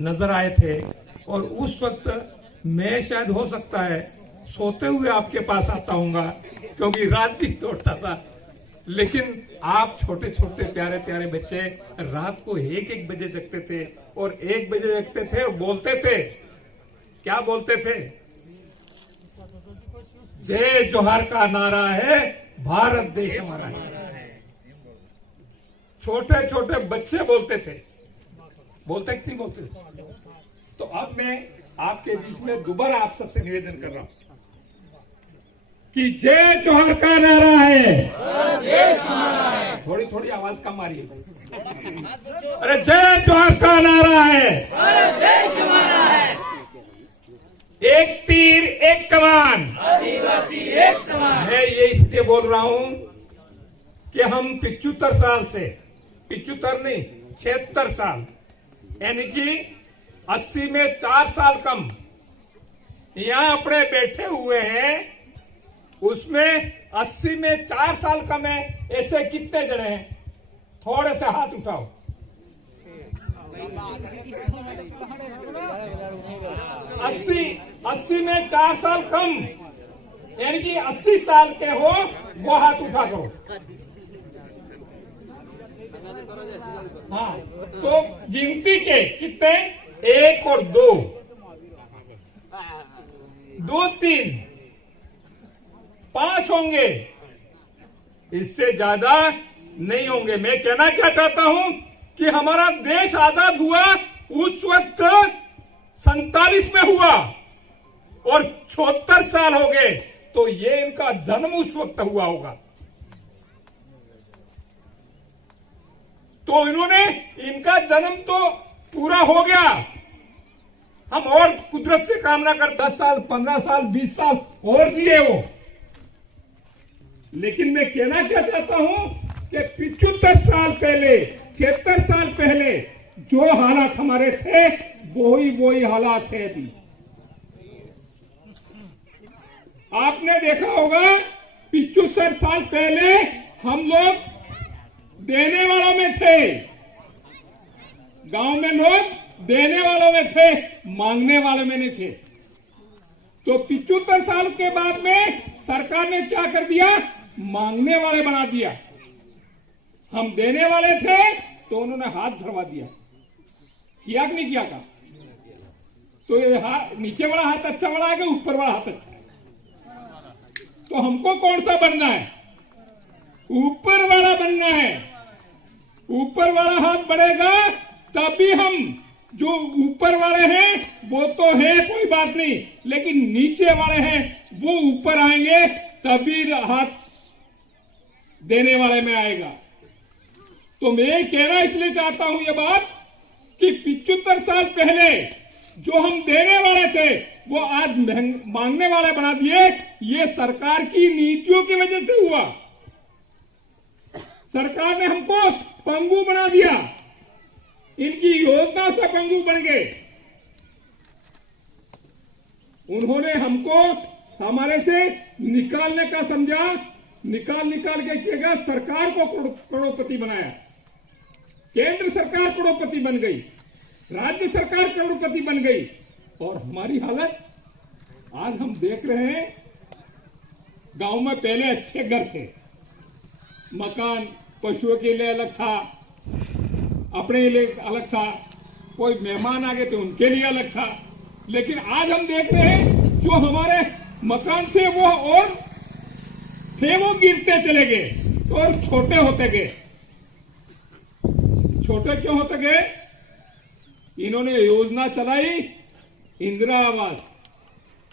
नजर आए थे और उस वक्त मैं शायद हो सकता है सोते हुए आपके पास आता हूँगा, क्योंकि रात दिन दौड़ता था। लेकिन आप छोटे छोटे प्यारे प्यारे बच्चे रात को 1-1 बजे जगते थे और 1 बजे जगते थे और बोलते थे, क्या बोलते थे? जय जोहार का नारा है, भारत देश हमारा है। छोटे छोटे बच्चे बोलते थे, बोलते कि नहीं बोलते? तो अब मैं आपके बीच में दोबारा आप सबसे निवेदन कर रहा हूं कि जय जोहार का नारा है, भारत देश हमारा है। थोड़ी थोड़ी आवाज कम आ रही है। अरे जय जोहार का नारा है, भारत देश हमारा है। एक तीर एक कमान, आदिवासी एक समान। मैं ये इसलिए बोल रहा हूं कि हम 75 साल से, 75 नहीं 76 साल, यानी कि 80 में 4 साल कम यहां अपने बैठे हुए हैं। उसमें 80 में 4 साल कम है, ऐसे कितने जने हैं? थोड़े से हाथ उठाओ। 80 में 4 साल कम, यानी कि 80 साल के हो वो हाथ उठा करो। हाँ, तो गिनती के कितने? 1 और 2, 2, 3, 5 होंगे, इससे ज्यादा नहीं होंगे। मैं कहना क्या चाहता हूं कि हमारा देश आजाद हुआ उस वक्त 47 में हुआ और 76 साल हो गए, तो ये इनका जन्म उस वक्त हुआ होगा। तो इन्होंने, इनका जन्म तो पूरा हो गया। हम और कुदरत से कामना कर 10 साल 15 साल 20 साल और जिए वो। लेकिन मैं कहना क्या चाहता हूं कि 75 साल पहले, 76 साल पहले जो हालात हमारे थे वही हालात है अभी। आपने देखा होगा 75 साल पहले हम लोग देने वालों में थे, गांव में लोग देने वालों में थे, मांगने वालों में नहीं थे। तो 75 साल के बाद में सरकार ने क्या कर दिया? मांगने वाले बना दिया। हम देने वाले थे तो उन्होंने हाथ धरवा दिया। किया कि नहीं किया का? तो ये नीचे वाला हाथ अच्छा वाला है कि ऊपर वाला हाथ अच्छा है? तो हमको कौन सा बनना है? ऊपर वाला बनना है। ऊपर वाला हाथ बढ़ेगा तभी हम, जो ऊपर वाले हैं वो तो है कोई बात नहीं, लेकिन नीचे वाले हैं वो ऊपर आएंगे तभी हाथ देने वाले में आएगा। तो मैं कहना इसलिए चाहता हूं ये बात कि 75 साल पहले जो हम देने वाले थे वो आज मांगने वाले बना दिए। ये सरकार की नीतियों की वजह से हुआ। सरकार ने हमको पंगु बना दिया, इनकी योजना से पंगु बन गए। उन्होंने हमको हमारे से निकालने का समझा, निकाल के किया, सरकार को करोड़पति बनाया। केंद्र सरकार करोड़पति बन गई, राज्य सरकार करोड़पति बन गई, और हमारी हालत आज हम देख रहे हैं। गांव में पहले अच्छे घर थे, मकान पशुओं के लिए अलग था, अपने लिए अलग था, कोई मेहमान आ गए तो उनके लिए अलग था। लेकिन आज हम देख रहे हैं जो हमारे मकान थे वो और थे वो गिरते चले गए और छोटे होते गए। छोटे क्यों होते गए? इन्होंने योजना चलाई इंदिरा आवास,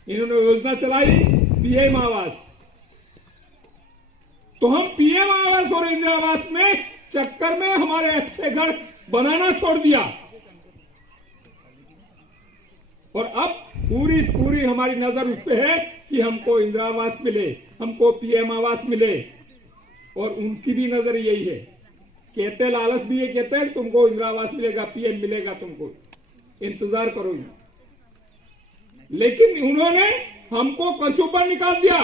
इन्होंने योजना चलाई पीएम आवास। तो हम पीएम आवास और इंदिरा आवास में चक्कर में हमारे अच्छे घर बनाना छोड़ दिया। और अब पूरी हमारी नजर उस पे है कि हमको इंदिरा आवास मिले, हमको पीएम आवास मिले। और उनकी भी नजर यही है, कहते लालच भी ये कहते हैं तुमको इंदिरा आवास मिलेगा, पीएम मिलेगा, तुमको इंतजार करो। लेकिन उन्होंने हमको कछू पर निकाल दिया।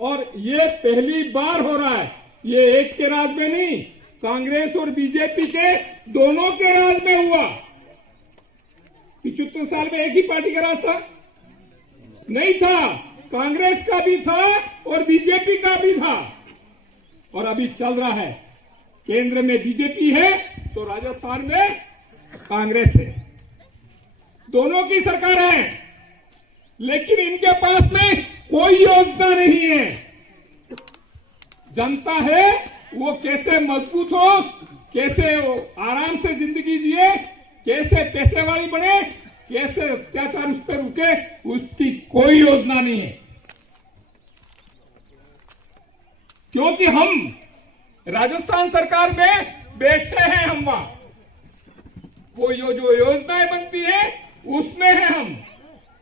और ये पहली बार हो रहा है, ये एक के राज में नहीं, कांग्रेस और बीजेपी के दोनों के राज में हुआ। 75 साल में एक ही पार्टी का राज था? नहीं था, कांग्रेस का भी था और बीजेपी का भी था। और अभी चल रहा है, केंद्र में बीजेपी है तो राजस्थान में कांग्रेस है, दोनों की सरकार है। लेकिन इनके पास में कोई योजना नहीं है। जनता है वो कैसे मजबूत हो, कैसे वो आराम से जिंदगी जिए, कैसे पैसे वाली बने, कैसे अत्याचार उस पर रुके, उसकी कोई योजना नहीं है। क्योंकि हम राजस्थान सरकार में बैठे हैं, हम वहां वो जो योजनाएं बनती है उसमें है हम।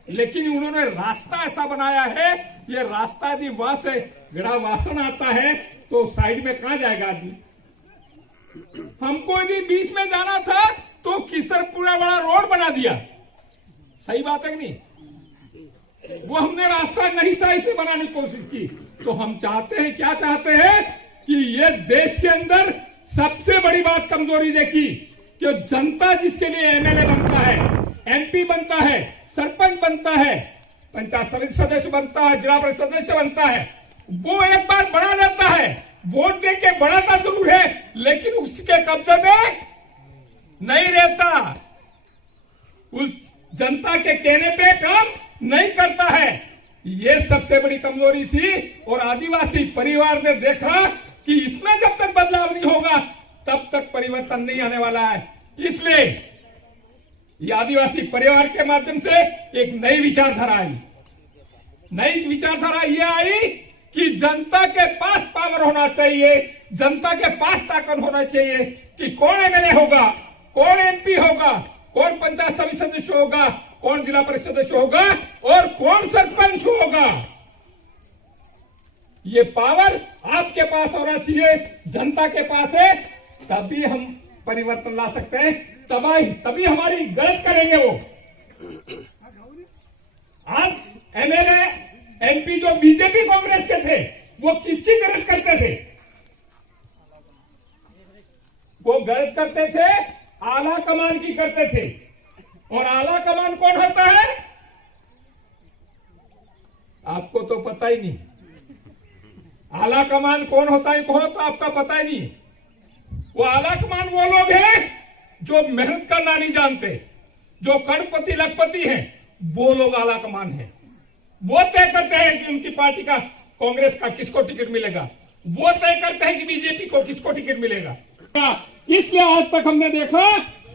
लेकिन उन्होंने रास्ता ऐसा बनाया है, ये रास्ता यदि वहां से गड़ा वासन आता है तो साइड में कहां जाएगा आदमी। हमको यदि बीच में जाना था तो किसरपुरा बड़ा रोड बना दिया, सही बात है कि नहीं? वो हमने रास्ता नहीं था इसलिए बनाने की कोशिश की। तो हम चाहते हैं, क्या चाहते हैं कि ये देश के अंदर सबसे बड़ी बात कमजोरी देखी कि जनता जिसके लिए एमएलए बनता है, एमपी बनता है, सरपंच बनता है, पंचायत समिति सदस्य बनता है, जिला परिषद सदस्य बनता है, वो एक बार बना देता है, वोट दे के बढ़ाता जरूर है, लेकिन उसके कब्जे में नहीं रहता, उस जनता के कहने पे काम नहीं करता है। ये सबसे बड़ी कमजोरी थी। और आदिवासी परिवार ने देखा कि इसमें जब तक बदलाव नहीं होगा तब तक परिवर्तन नहीं आने वाला है। इसलिए ये आदिवासी परिवार के माध्यम से एक नई विचारधारा आई। नई विचारधारा ये आई कि जनता के पास पावर होना चाहिए, जनता के पास ताकत होना चाहिए कि कौन एमएलए होगा, कौन एमपी होगा, कौन पंचायत समिति सदस्य होगा, कौन जिला परिषद सदस्य होगा और कौन सरपंच होगा। ये पावर आपके पास होना चाहिए, जनता के पास है, तभी हम परिवर्तन ला सकते हैं, तभी हमारी गरज करेंगे वो। आज एमएलए एमपी जो बीजेपी कांग्रेस के थे वो किसकी गरज करते थे? वो गरज करते थे आला कमान की करते थे। और आला कमान कौन होता है आपको तो पता ही नहीं। आला कमान कौन होता है तो आपका पता ही नहीं। वो आला कमान वो लोग हैं जो मेहनत करना नहीं जानते, जो करोड़पति लखपति हैं, वो लोग आला कमान हैं। वो तय करते हैं कि उनकी पार्टी का, कांग्रेस का किसको टिकट मिलेगा, वो तय करते हैं कि बीजेपी को किसको टिकट मिलेगा। इसलिए आज तक हमने देखा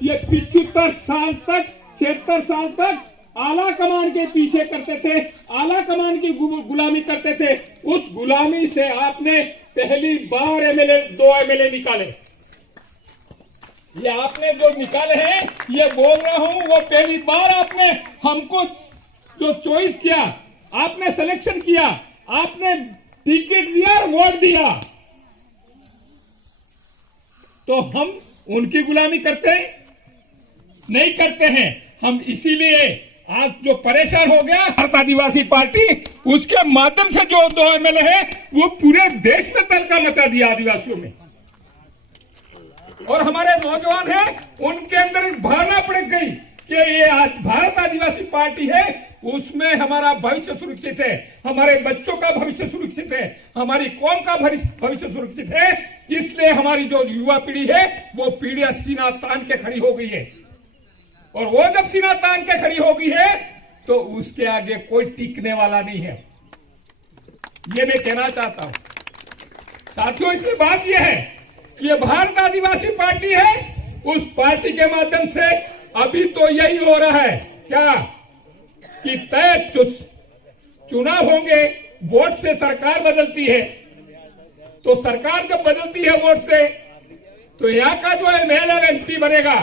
ये 75 साल तक, 76 साल तक आला कमान के पीछे करते थे, आला कमान की गुलामी करते थे। उस गुलामी से आपने पहली बार एमएलए, 2 एमएलए निकाले। ये आपने जो निकाले हैं, ये बोल रहा हूं, वो पहली बार आपने हमको जो चॉइस किया, आपने सिलेक्शन किया, आपने टिकट दिया और वोट दिया, तो हम उनकी गुलामी करते नहीं करते हैं। हम इसीलिए आज जो परेशान हो गया भारत आदिवासी पार्टी, उसके माध्यम से जो 2 एमएलए है वो पूरे देश में तहलका मचा दिया आदिवासियों में। और हमारे नौजवान हैं, उनके अंदर एक भावना पड़ गई कि ये आज भारत आदिवासी पार्टी है, उसमें हमारा भविष्य सुरक्षित है, हमारे बच्चों का भविष्य सुरक्षित है, हमारी कौम का भविष्य सुरक्षित है। इसलिए हमारी जो युवा पीढ़ी है वो पीढ़ी सीना तान के खड़ी हो गई है। और वो जब सीना तान के खड़ी हो गई है तो उसके आगे कोई टिकने वाला नहीं है, ये मैं कहना चाहता हूं साथियों। इसलिए बात यह है कि ये भारत आदिवासी पार्टी है, उस पार्टी के माध्यम से अभी तो यही हो रहा है क्या कि तय चुनाव होंगे, वोट से सरकार बदलती है। तो सरकार जब बदलती है वोट से, तो यहाँ का जो एमएलए एमपी बनेगा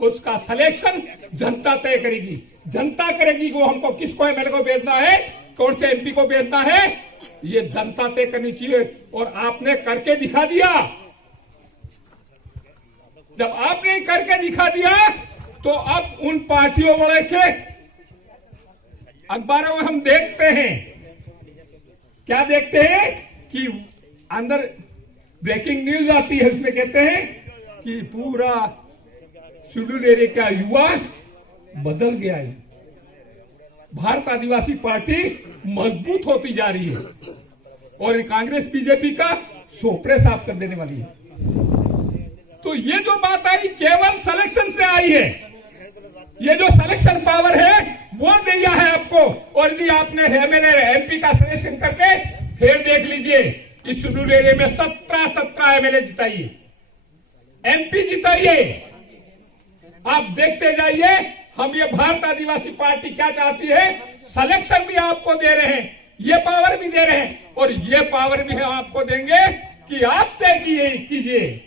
उसका सिलेक्शन जनता तय करेगी। जनता करेगी वो हमको किसको एमएलए को भेजना है, कौन से एमपी को भेजना है, ये जनता तय करनी चाहिए। और आपने करके दिखा दिया। जब आपने करके दिखा दिया तो अब उन पार्टियों वाले के अखबारों में हम देखते हैं, क्या देखते हैं कि अंदर ब्रेकिंग न्यूज आती है, उसमें कहते हैं कि पूरा शेड्यूल एरिया का युवा बदल गया है, भारत आदिवासी पार्टी मजबूत होती जा रही है और कांग्रेस बीजेपी का सोपड़े साफ कर देने वाली है। तो ये जो बात आई केवल सिलेक्शन से आई है। ये जो सिलेक्शन पावर है वो दिया है आपको। और यदि आपने एमएलए एमपी का सिलेक्शन करके फिर देख लीजिए, इस शेड्यूल एरिया में 17 एमएलए जिताइए, एमपी जिताइए, आप देखते जाइए। हम ये भारत आदिवासी पार्टी क्या चाहती है, सिलेक्शन भी आपको दे रहे हैं, ये पावर भी दे रहे हैं और ये पावर भी हम आपको देंगे कि आप तय कीजिए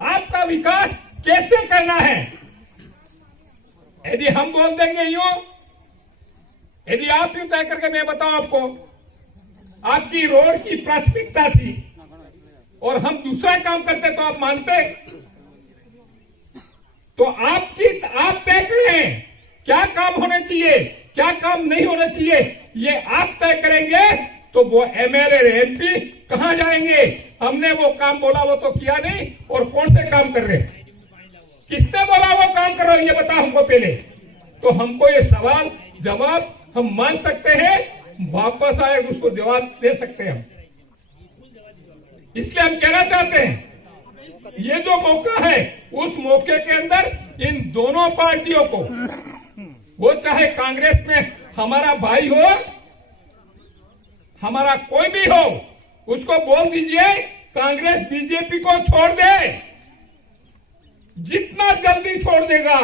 आपका विकास कैसे करना है। यदि हम बोल देंगे यूं, यदि आप यूं तय करके, मैं बताऊं आपको, आपकी रोड की प्राथमिकता थी और हम दूसरा काम करते तो आप मानते। तो आप तय करें क्या काम होने चाहिए, क्या काम नहीं होना चाहिए, ये आप तय करेंगे। तो वो एमएलए एमपी कहां जाएंगे। हमने वो काम बोला वो तो किया नहीं, और कौन से काम कर रहे, किसने बोला वो काम कर रहे हो ये बता हमको पहले। तो हमको ये सवाल जवाब हम मान सकते हैं, वापस आए उसको जवाब दे सकते हैं हम। इसलिए हम कहना चाहते हैं ये जो मौका है, उस मौके के अंदर इन दोनों पार्टियों को, वो चाहे कांग्रेस में हमारा भाई हो, हमारा कोई भी हो, उसको बोल दीजिए कांग्रेस बीजेपी को छोड़ दे। जितना जल्दी छोड़ देगा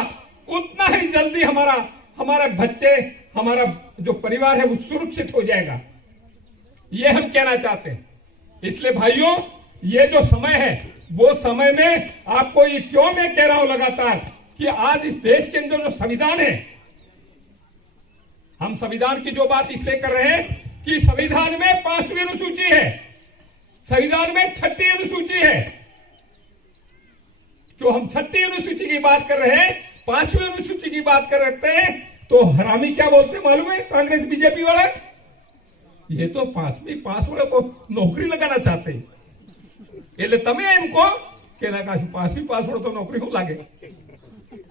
उतना ही जल्दी हमारे बच्चे, हमारा जो परिवार है वो सुरक्षित हो जाएगा। ये हम कहना चाहते हैं। इसलिए भाइयों, ये जो समय है वो समय में आपको ये क्यों मैं कह रहा हूं लगातार कि आज इस देश के अंदर जो संविधान है, हम संविधान की जो बात इसलिए कर रहे हैं कि संविधान में 5वीं अनुसूची है, संविधान में 6ठी अनुसूची है। जो हम 6ठी अनुसूची की बात कर रहे हैं, 5वीं अनुसूची की बात कर रहे हैं, तो हरामी क्या बोलते हैं मालूम है कांग्रेस बीजेपी वाला, ये तो 5वीं पास वाले को नौकरी लगाना चाहते हैं। એટલે તમે એમ કહો કે ના કાશી 5वीं पास वालों तो नौकरी हो लागे।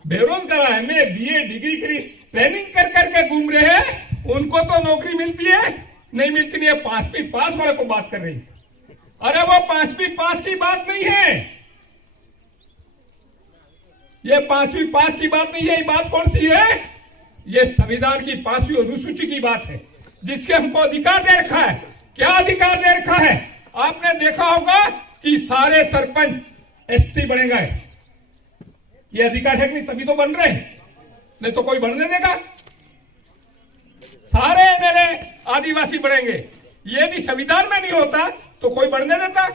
बेरोजगार है, मैं बीए डिग्री करी ट्रेनिंग कर करके घूम रहे हैं, उनको तो नौकरी मिलती है, नहीं मिलती नहीं है। 5वीं पास वाले को बात कर रही है। अरे वो 5वीं पास की बात नहीं है, ये 5वीं पास की बात नहीं है। ये बात कौन सी है, ये संविधान की 5वीं अनुसूची की बात है, जिसके हमको अधिकार दे रखा है। क्या अधिकार दे रखा है, आपने देखा होगा कि सारे सरपंच एसटी बने गए। ये अधिकार है कि नहीं, तभी तो बन रहे हैं, नहीं तो कोई बनने देगा। सारे एमएलए आदिवासी बनेंगे, ये भी संविधान में नहीं होता तो कोई बनने देता।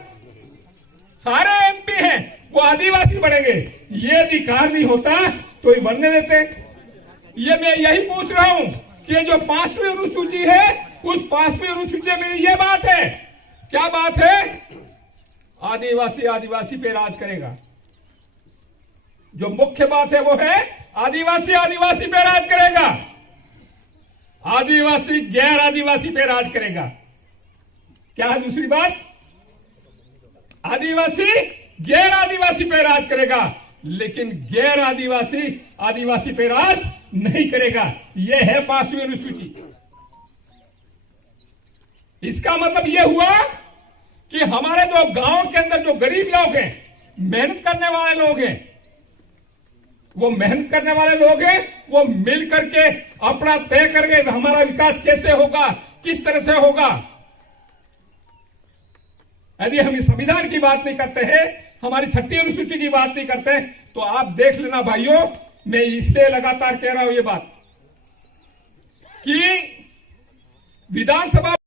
सारे एमपी हैं वो आदिवासी बनेंगे, ये अधिकार नहीं होता तो ये बनने देते। ये मैं यही पूछ रहा हूं कि जो 5वीं अनुसूची है, उस 5वीं अनुसूची में ये बात है, क्या बात है, आदिवासी आदिवासी पे राज करेगा। जो मुख्य बात है वो है आदिवासी आदिवासी पे राज करेगा, आदिवासी गैर आदिवासी पे राज करेगा। क्या है दूसरी बात, आदिवासी गैर आदिवासी पे राज करेगा, लेकिन गैर आदिवासी आदिवासी पे राज नहीं करेगा। यह है 5वीं अनुसूची। इसका मतलब यह हुआ कि हमारे जो गांव के अंदर जो गरीब लोग हैं, मेहनत करने वाले लोग हैं, वो मेहनत करने वाले लोग हैं, वो मिल करके अपना तय करके हमारा विकास कैसे होगा, किस तरह से होगा। यदि हम इस संविधान की बात नहीं करते हैं, हमारी 6ठी अनुसूची की बात नहीं करते, तो आप देख लेना भाइयों, मैं इसलिए लगातार कह रहा हूं ये बात कि विधानसभा